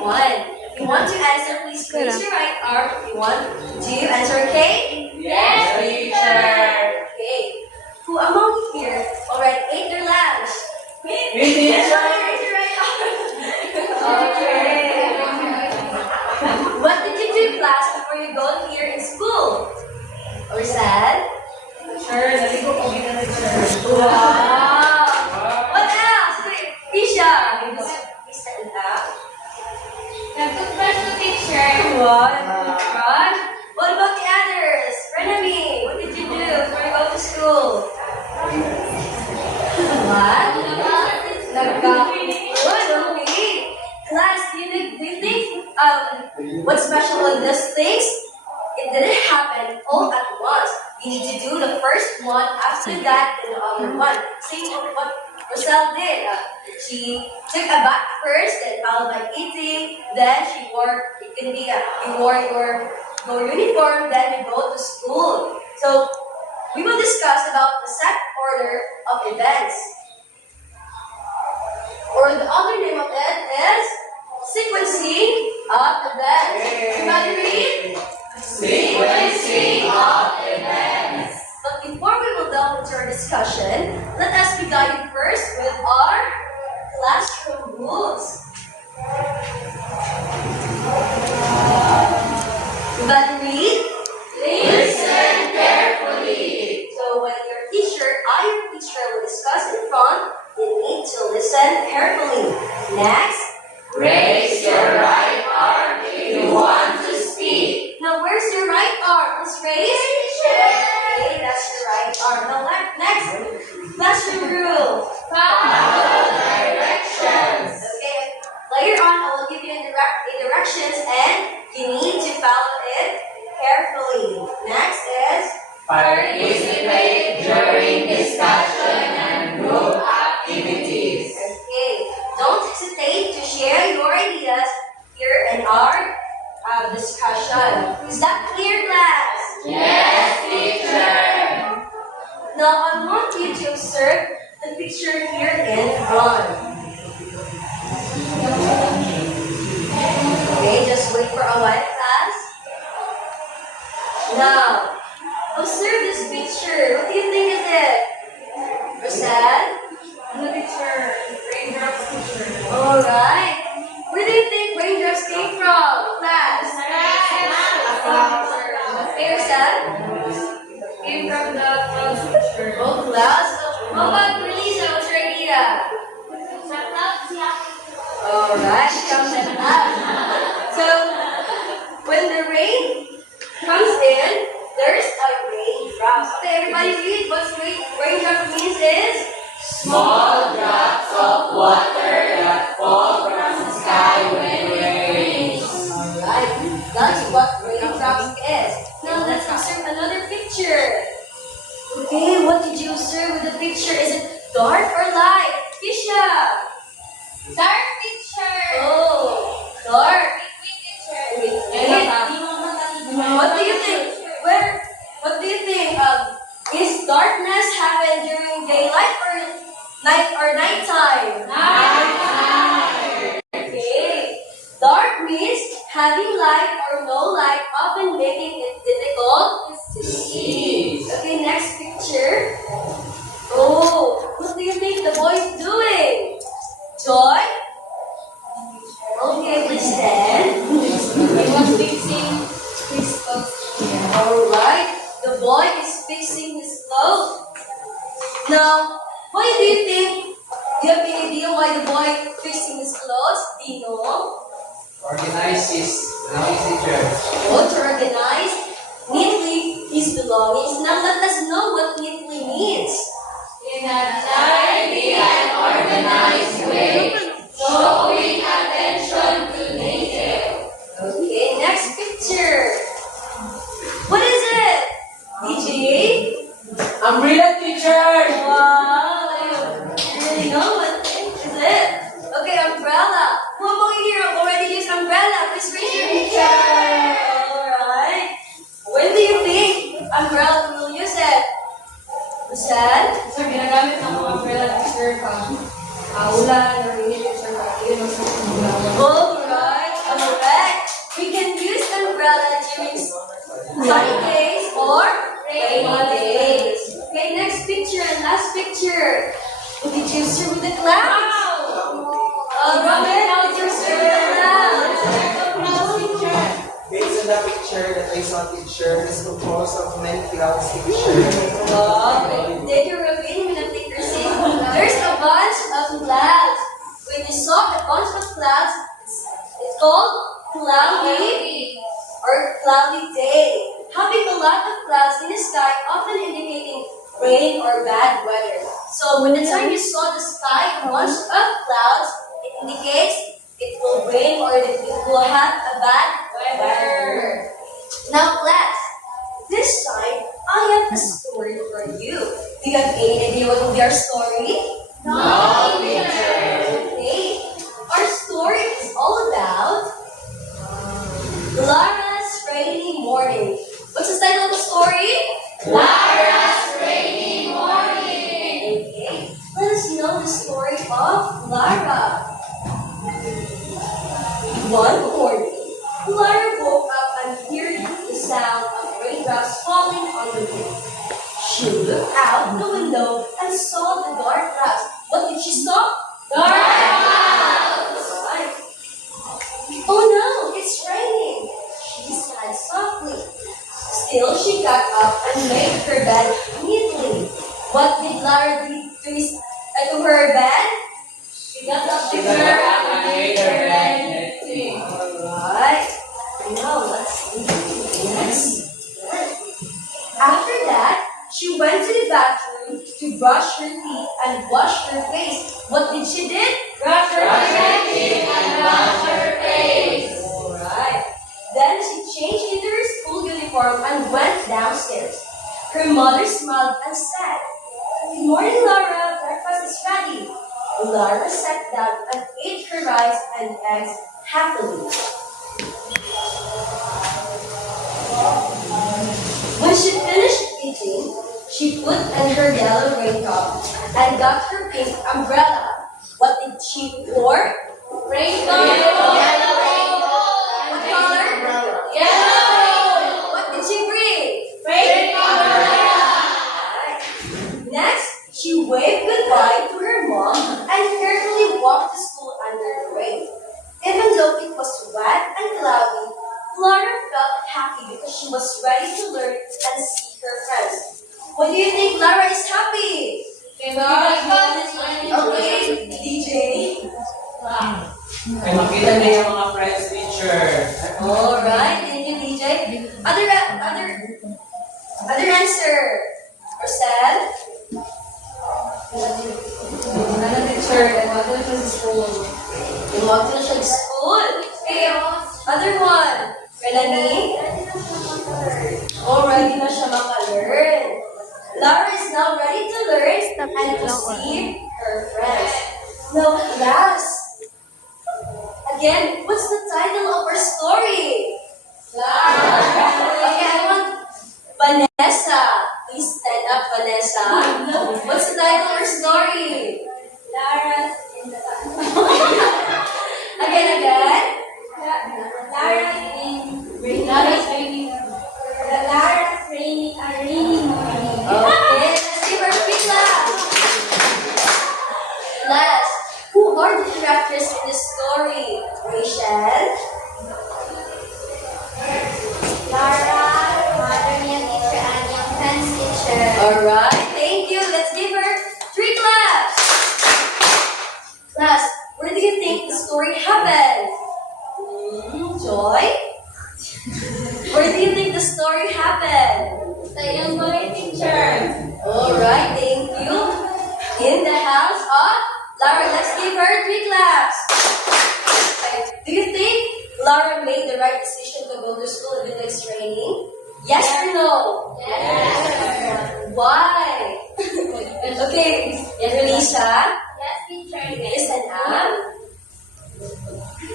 one. If you want to answer, please raise your right arm if you want to answer, okay? Yes, teacher. Okay. Who among you here already ate their lunch? Me, teacher. Raise your right arm. Okay. What did you do, class, before you go here in school? Or sad? Sure, naligo ko din na teacher. Wow! What else? Wait, Tisha, can you please stand up? Nag-toothbrush to teacher. What? Right? What about the others? Renami, what did you do before you go to school? What? Good, okay. Class, do you think what's special on these things? It didn't happen all at once. You need to do the first one, after that, then the other one. See what Roselle did. She took a bath first, then followed by eating. Then she wore, it can be you wore your uniform, then you go to school. So we will discuss about the set order of events. Or the other name of it is sequencing of events. Everybody read? Sequencing of events. But before we will delve into our discussion, let us be guided first with our classroom rules. Everybody read? Listen carefully. So when your teacher, your teacher will discuss in front, you need to listen carefully. Next, Raise your right arm if you want to speak. now where's your right arm? Let's raise. Okay, that's your right arm. Now next, classroom rule. Follow directions. Okay, later on I will give you the directions and you need to follow it carefully. Next is Participate during discussion and group activities. okay. Don't hesitate to share your ideas here in our discussion. Is that clear, class? Yes, teacher. Now I want you to observe the picture here in front. Okay, just wait for a while, class. Now, observe this picture. What do you think is it? Rosette? The teacher, raindrops teacher. Alright. Where do you think raindrops came from, class? Okay, Rosette? Came from the clouds teacher. Oh, class. How about Melissa? What's your idea? Alright, comes in up. So, when the rain comes in, there's a raindrop. Okay, everybody read what raindrop means is? Small drops of water that fall from the sky when it rains. Alright, that's what raindrops is. Now let's observe another picture. Okay, what did you observe with the picture? Is it dark or light? Kisha! Dark teacher. Oh, dark. Teacher. What do you think? What do you think? Is darkness happen during daylight or nighttime? Nighttime. Okay. Dark means having light or no light, often making it difficult to see. Okay, next picture. Oh, what do you think the boy is doing? Joy? Okay, please stand. He was fixing his clothes. Alright, the boy is fixing his clothes. Now, why do you think? Do you have any idea why the boy fixing his clothes? Do you know? Organize his belongings, teacher. Oh, to organize neatly his belongings. Now let us know what neatly means. In a tidy and organized way, showing attention to detail. Okay, next picture. What is it? DJ? Umbrella, teacher. Wow, you really know what is it? Okay, umbrella. Who among you here already used umbrella? Please raise your hand. Alright. When do you think umbrella will use it? Saan? Sir, ginagamit ng mga umbrella teacher pag ulan or init, sir, para hindi naman sa ulan. Alright. picture. Who did you see with the clouds? Robin, how did you see with the clouds? Based on the picture that I saw, teacher, is composed of many clouds, teacher. Did you reveal with the picture? See, there's a bunch of clouds. When you saw a bunch of clouds, it's called cloudy or cloudy day. Having a lot of clouds in the sky often indicating rain or bad weather. So when the time you saw the sky, a bunch of clouds, it indicates it will rain or it will have a bad weather. Now class, this time I have a story for you. Do you have any idea what will be our story? No, teacher. Okay. Our story is all about Lara's rainy morning. What's the title of the story? Lara's rainy morning. Okay. Let us know the story of Lara. One morning, Lara woke up and heard the sound of raindrops falling on the roof. She looked out the window and saw the dark clouds. What did she saw? Dark clouds. Right. Oh no, it's raining. She sighed softly. Still, she got up and made her bed neatly. What did Lara do to her bed? She got up to She her got up and made her bed neatly. Alright. Now let's see next. After that, she went to the bathroom to brush her teeth and wash her face. What did she do? Brush her teeth and wash her face. Alright. Then she changed into her school uniform and went downstairs. Her mother smiled and said, "Good morning, Lara. Breakfast is ready." Lara sat down and ate her rice and eggs happily. When she finished eating, she put on her yellow raincoat and got her pink umbrella. What did she wear? Raincoat. Yellow raincoat. What color? Yellow. What did she bring? Raincoat. Next, she waved goodbye to her mom and carefully walked to school under the rain. Even though it was wet and cloudy, Lara felt happy because she was ready to learn and see her friends. Why do you think Lara is happy? Okay, DJ. Ay, makita niya yung mga friends, teacher. Alright, thank you, DJ. Other answer. Rosel? Ano teacher? Nagwag na siya sa school. Walked to the school. Okay, other one. Melanie? Already na siya maka-learn. Lara is now ready to learn and to see her friends. Now, class. Again, what's the title of our story? Lara. Okay, I want Vanessa. Please stand up, Vanessa. What's the title of our story? Lara's in the Again. Lara's raining. Lara's raining. A rainy morning. Okay, let's give her a big clap. Class, who are the characters in the story? Rachel? Lara, mother niya teacher, and yung friends teacher. Alright, thank you. Let's give her 3 claps. Class, where do you think the story happened? Joy? Where do you think the story happened? Sa iyong boy teacher. Alright, thank you. In the house of Lara, let's give her 3 claps. Okay, do you think Lara made the right decision to go to school even though it's raining? Yes or no? Yes. Why? Okay, Lisa, Yes, teacher. listen up.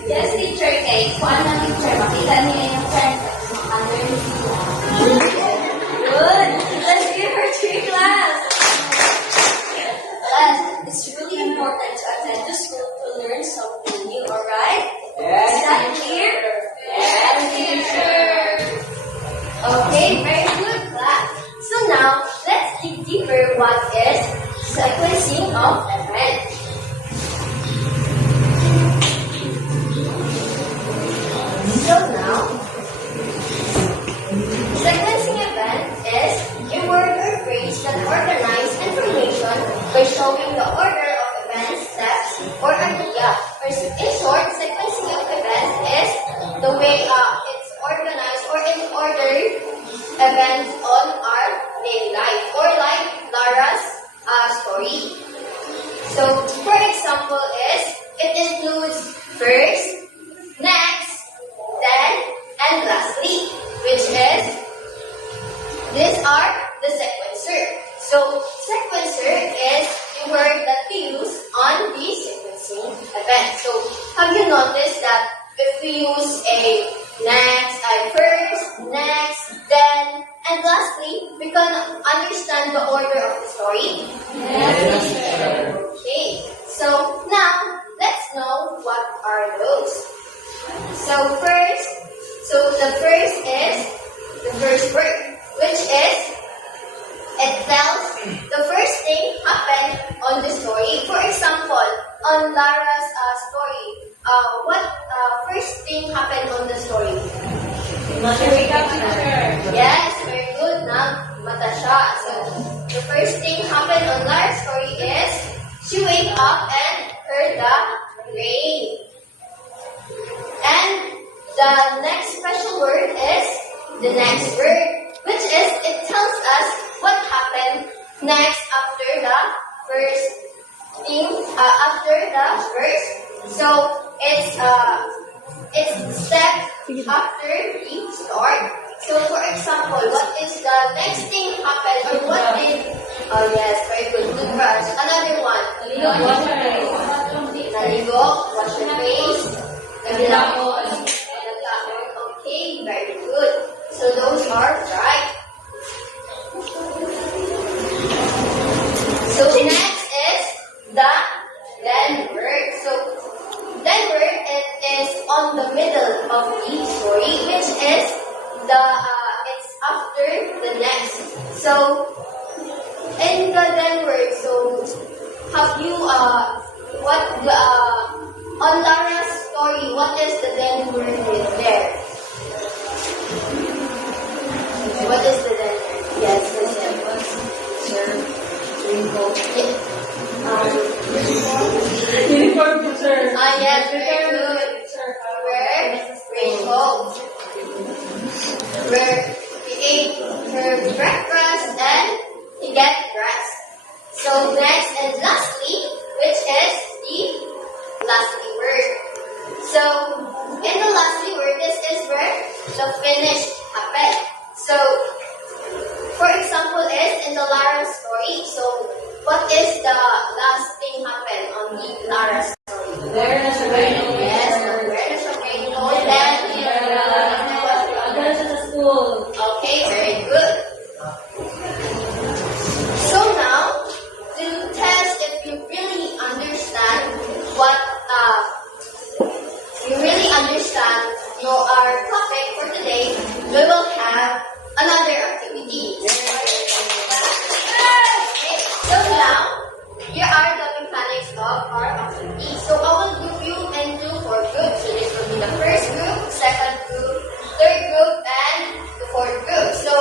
Yes, teacher. Kay kung ano teacher, makita niya yung friends at underneath sila. Good. Let's give her 3 claps. Class, it's really important to attend to school to learn something new, alright? Yes, Is that clear? Yes, teacher. Okay, very good class. So now, let's dig deeper what is sequence of events. So now, sequencing event is a word or phrase that organizes information by showing the order of events, steps, or idea. In short, sequencing of events is the way it's organized or in order events on our daily life, or like Lara's story. So, for example, it includes first, next, then, and lastly, which is, these are the sequencer. So, sequencer is the word that we use on the sequencing event. So, have you noticed that if we use a next, first, next, then, and lastly, we can understand the order of the story? Yes. Okay, so now, let's know what are those. So the first is the first word, which is, it tells the first thing happened on the story. For example, on Lara's story, what first thing happened on the story? Yes, very good. Now, mata siya. So, the first thing happened on Lara's story is, she wake up and heard the rain. And the next special word is the next word, which is, it tells us what happened next after the first thing, after the verse. So it's step after the start. So for example, what is the next thing happened, or what did, oh yes, very good, toothbrush. Another one, naligo, wash your face, nagilakon, okay, very good. So those are right. So next is the then word. So then word, it is on the middle of the story, which is it's after the next. So in the then word, so have you on Lara's story, what is the then word there? What is the then word? Yes, Uniform teacher. yes, very good. Where rainbow. Where he ate her breakfast and he get dressed. So next and lastly, which is the lastly word. So in the lastly word, this is where the finish happened. So for example, is in the Lara story. So what is the last thing happened on the Lara story? Awareness of rainbow. Yes, the awareness of rainbow. Then Awareness of school. okay, very good. So now, to test if you really understand what our topic for today, we will have another activity. Okay, so now, here are the mechanics of our activity. So I will group you into 4 groups. So this will be the first group, second group, third group, and the fourth group. So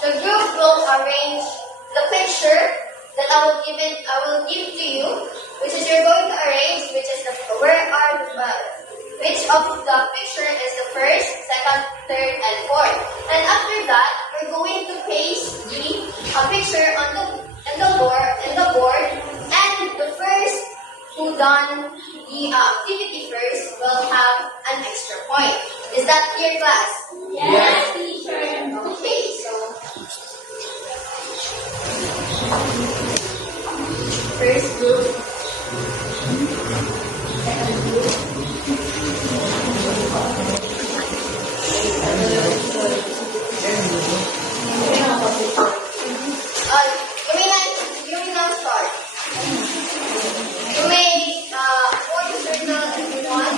the group will arrange the picture that I will give to you, which is you're going to arrange, which is which of the picture is the first, second, third, and fourth. And after that, we're going to paste the picture on the board, and the first who done the activity first will have an extra point. Is that clear, class? Yes, teacher. Okay, so first group, second group. You may now start. You may form a circle if you want.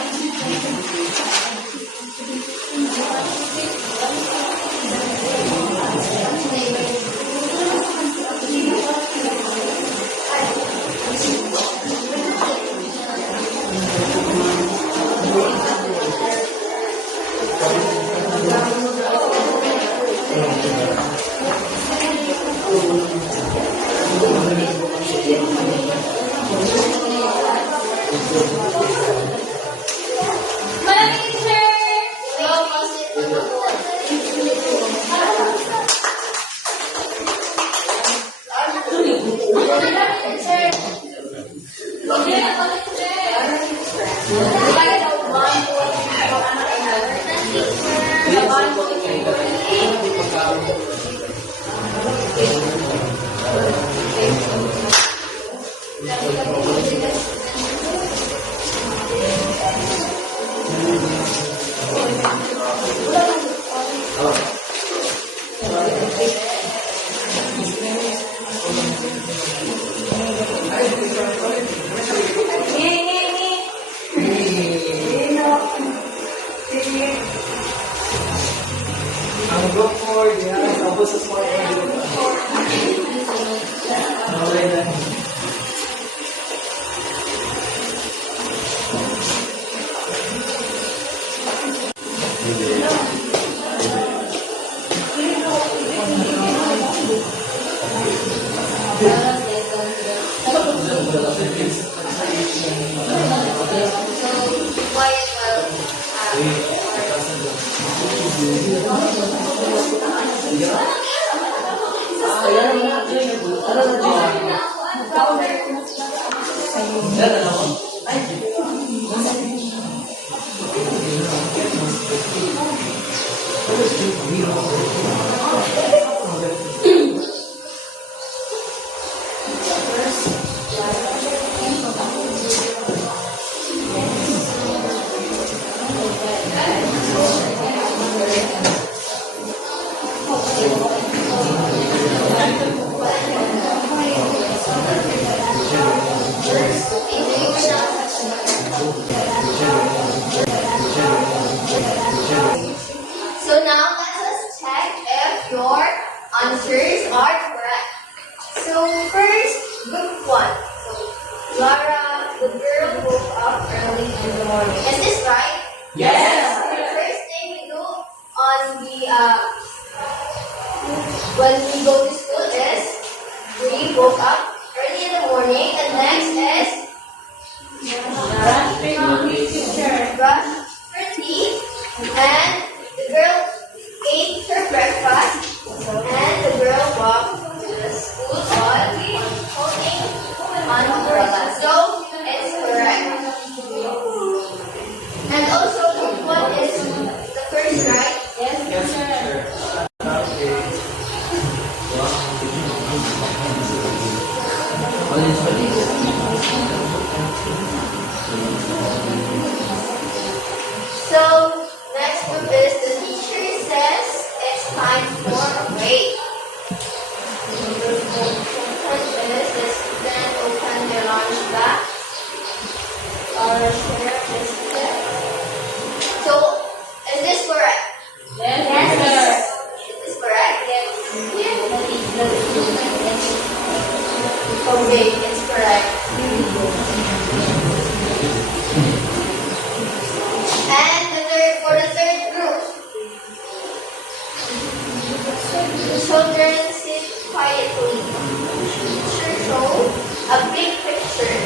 Ang group 4, yan. Tapos sa smart na group. Okay na. Quiet well. So now let us check if your answers are correct. So first, group 1. So Lara, the girl woke up early in the morning. Is this right? Yes! The first thing we do on the when we go to school is we woke up early in the morning, and next is brush her teeth, and the girl ate her breakfast, and the girl walked to the school on holding umbrella. So it's correct. And also group 1 is the first, right? Yes, sir. Okay. So next group is the teacher says it's time for a break. Group 1 is the student open their lunch bag. Our share is there. So is this correct? Yes, sir. Is this correct? Yes. Okay, it's correct. And for the third group, the children sit quietly. The teacher shows a big picture.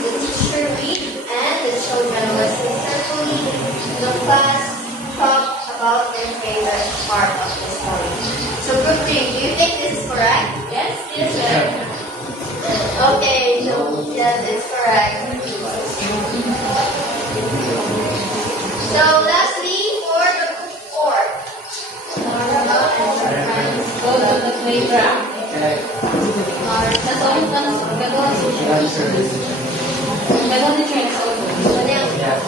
The teacher reads and the children listen carefully. The class talk about their favorite part of the story. So group 3, do you think this is correct? Yes, sir. Okay, so yes, it's correct. So lastly, for the group 4, Marla and her friends go to the playground. Okay. Yes.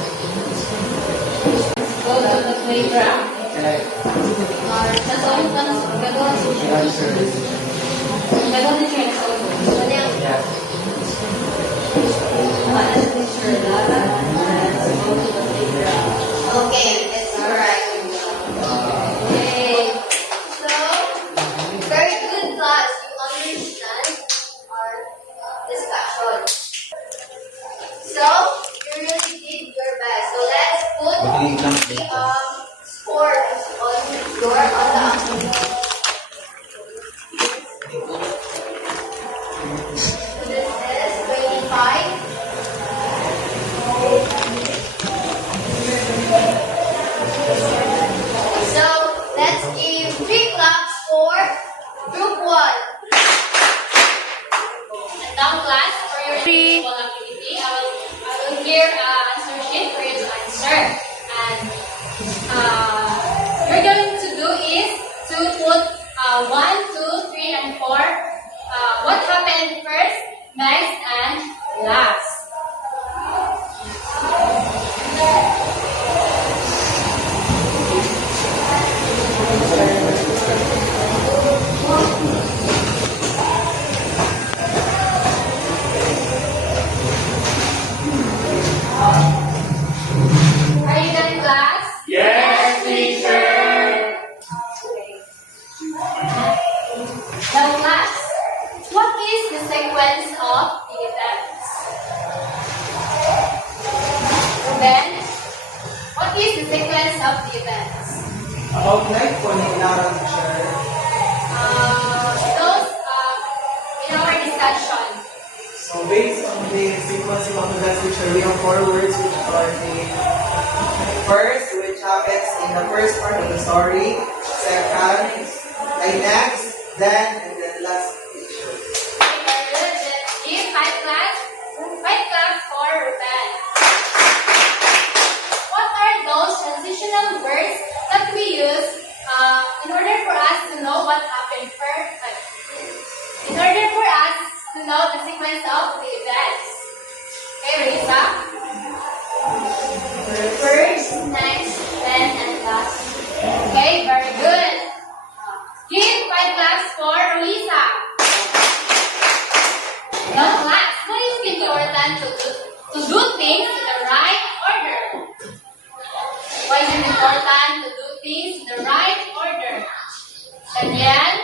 Go to the playground. Okay. Yes. Okay, it's correct. Okay. So, very good class. You understand our discussion. So, you really did your best. So, let's put the scores on the activity. This is 25. So let's give 3 claps for group 1. And now class, for your physical activity, I will hear answer sheet for you to answer. And you're going to do is to put 1, 2, 3, and 4. What happened first, next, and class. Are you done, class? Yes, teacher. Now, class, what is the sequence of the events? Then, what is the sequence of the events? About night po ni Inara, teacher. Those in our discussion. So based on the sequence of the teacher, we have 4 words which are the first, which happens in the first part of the story, second, next, then, and then last teacher. Very good. Let's give 5 class for Ruben. What are those transitional words that we use in order for us to know what happened first? In order for us to know the sequence of the events. Okay, Risa? First, next, then, and last. Okay, very good. Give 5 claps for Risa. Now, class, why is it important to do things in the right order? Why is it important to do things in the right order? Daniel?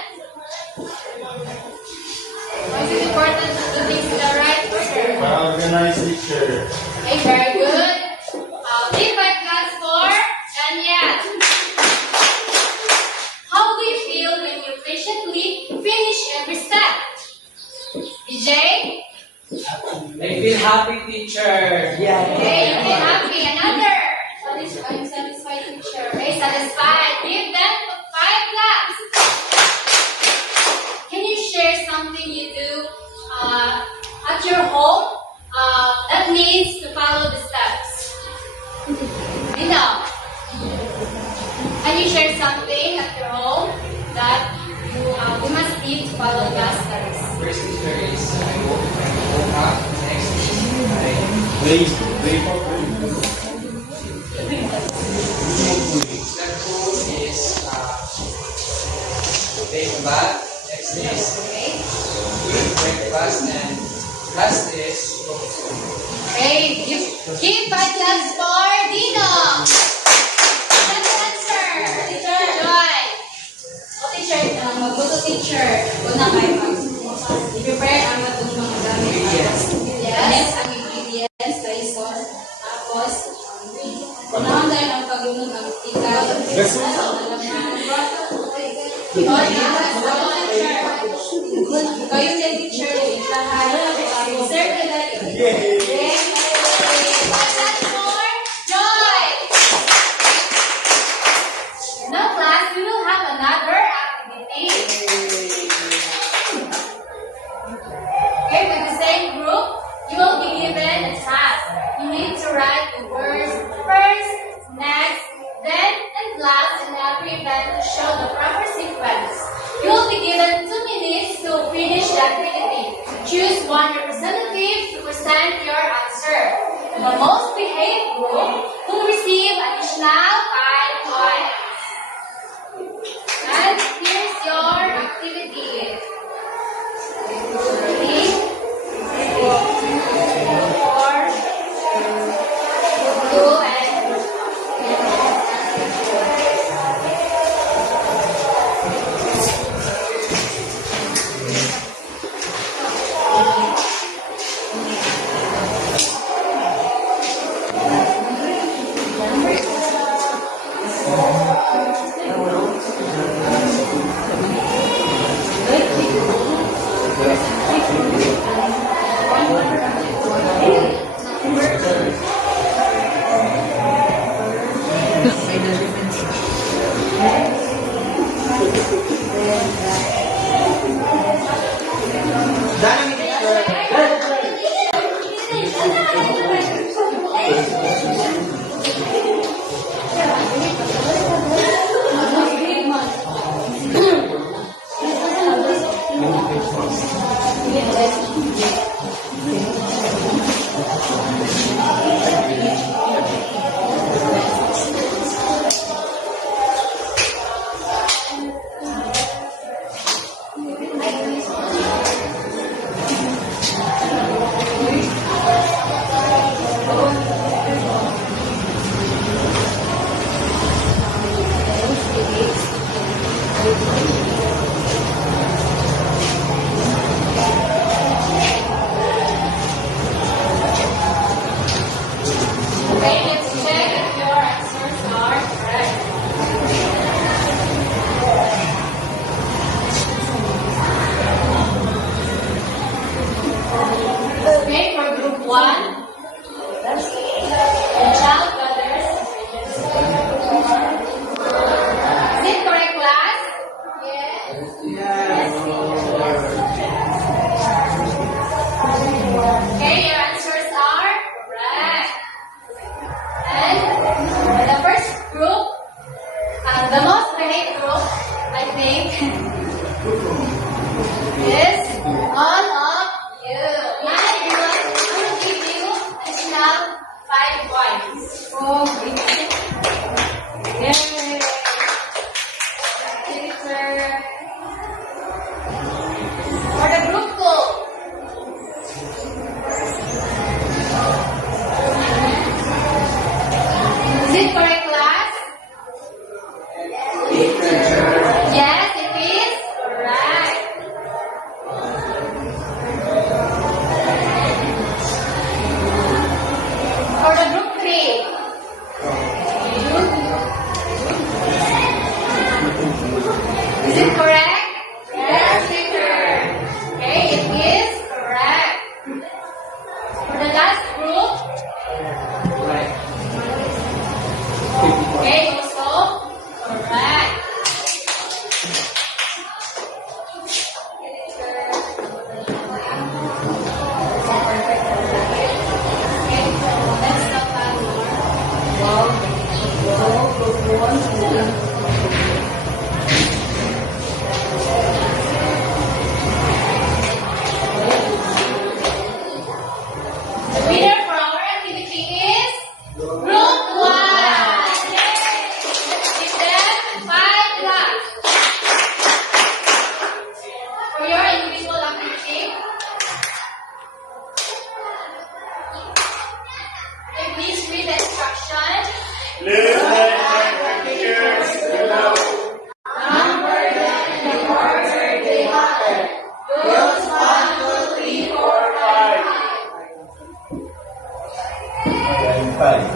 Why is it important to do things in the right order? Organized teacher. Okay, very good. Give 5 claps for Daniel. How do you feel when you patiently finish every step? DJ? I feel happy, teacher. Yeah. Okay, you feel happy. Another. Satisfied teacher. Okay, satisfied. Give them 5 claps. Can you share something you do at your home that needs to follow the steps? You know. Can you share something at your home that you must need to follow the steps? First teacher is I woke up. Next is step 2 is take a bath. Next is Okay. eat breakfast, and last is go to school. Okay, give 5 claps for Dino. That's the answer. Teacher Joy. O teacher, magbuto teacher. Una kayo prepare ang matong mga gamit. Yes. Yes, ang ingredients kay sauce. Tapos, unahan tayo ng paglunod ang ikaw. Kayo yung teacher. Sir, now, class, we will have another activity. Okay, with the same group, you will be given a task. You need to write the words first, next, then, and last in every event to show the proper sequence. You will be given 2 minutes to finish the activity. Choose one representative to present your answer. The most behaved group will receive additional 5 points. And here's your activity. 3, 4, 2, and Okay, let's check if your answers are correct. Okay, for group 1, the child brothers. Is it correct, class? Yes. Okay, your answers are correct. And the first group, the most behaved group, I think, is all of you. And we will give you additional 5 points. Oh, yay! Teacher. For the group 2, is it correct, class? Yes, it is correct. For the group 3, is it correct? Yes, teacher. Okay, it is correct. For the last group, okay, also correct. Okay, let's stop that The winner for our activity is Group 1. Let's give them 5 claps. For your individual activity, okay, please read the instruction. Listen and teachers below. Number them in the order they happen. Girls 1, 2, 3, 4, 5. 5.